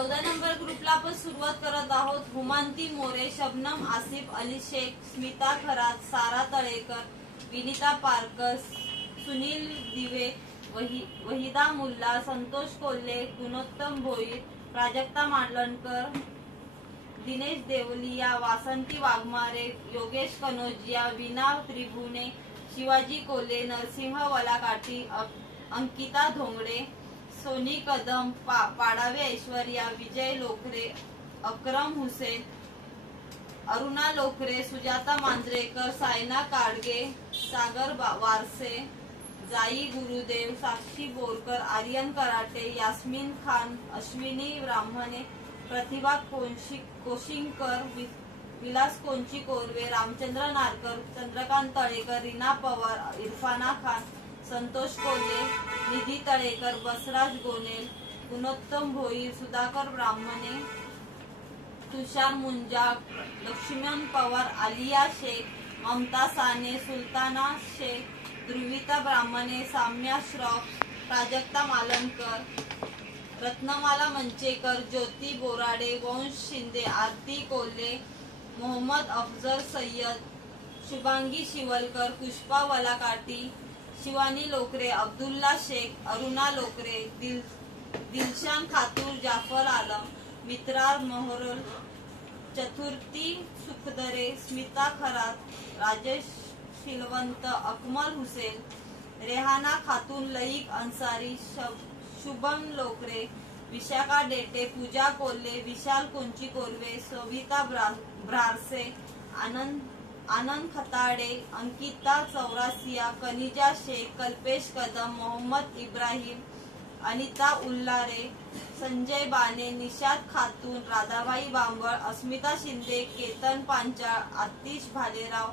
14 number ग्रुपला आपण सुरुवात करत आहोत. हुमानती मोरे, शबनम आसिफ, अली शेख, स्मिता खरात, सारा तळेकर, विनिता पारकर, सुनील दिवे, वहिदा मुल्ला, संतोष कोल्हे, गुणोत्तम भोईर, प्राजक्ता मांडलकर, दिनेश देवलिया, वासंती वाघमारे, योगेश कनोजिया, विना त्रिभुने, शिवाजी कोले, नरसिंह वलाकाठी, अंकिता धोंगडे, सोनी कदम, पाडावे ऐश्वर्या, विजय लोकरे, अक्रम हुसेन, अरुणा लोकरे, सुजाता मांजरेकर, सायना काडगे, सागर वारसे, जाई गुरुदेव, साक्षी बोरकर, आर्यन कराटे, यास्मिन खान, अश्विनी ब्राह्मणे, प्रतिभा कोशिंकर, विलास कोंची कोरवे, रामचंद्र नारकर, चंद्रकांत तळेकर, रीना पवार, इरफाना खान, संतोष कोल्हे, निधी तळेकर, बसराज गोनेल, गुणोत्तम भोईर, सुधाकर ब्राह्मणे, तुषार मुंजा, लक्ष्मण पवार, आलिया शेख, ममता साने, सुलताना शेख, ध्रुविता ब्राह्मणे, साम्या श्रॉफ, प्राजक्ता मालनकर, रत्नमाला मंचेकर, ज्योती बोराडे, वंश शिंदे, आरती कोल्हे, मोहम्मद अफजल सय्यद, शुभांगी शिवलकर, पुष्पा वलाकाटी, शिवानी लोकरे, अब्दुल्ला शेख, अरुणा लोकरे, दिलशान खातूर, जाफर आलम, मित्रार मोहरल, चतुर्थी सुखदरे, स्मिता खरात, राजेश शिलवंत, अकमल हुसेन, रेहाना खातून, लईक अन्सारी, शुभम लोकरे, विशाखा डेटे, पूजा कोल्हे, विशाल कोंची कोरवे, सविता ब्रारसे, आनंद खताडे, अंकिता चौरासिया, कनिजा शेख, कल्पेश कदम, मोहम्मद इब्राहिम, अनिता उल्लारे, संजय बाने, निशाद खातून, राधाबाई बांबळ, अस्मिता शिंदे, केतन पांचाळ, आतिश भालेराव,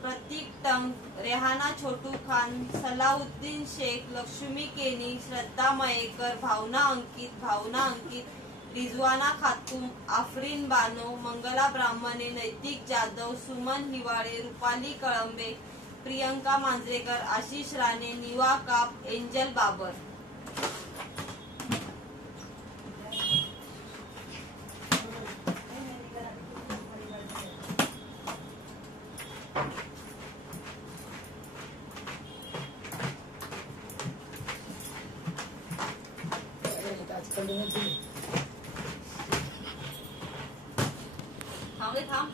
प्रतीक टंग, रेहाना छोटू खान, सलाउद्दीन शेख, लक्ष्मी केनी, श्रद्धा मयेकर, भावना अंकित, रिजवाना खातून, आफरीन बानो, मंगला ब्राह्मणे, नैतिक जाधव, सुमन हिवाळे, रुपाली कळंबे, प्रियंका मांजरेकर, आशिष राणे, निवा काप, एंजल बाबर. थांब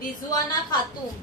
रिजवाना खातून,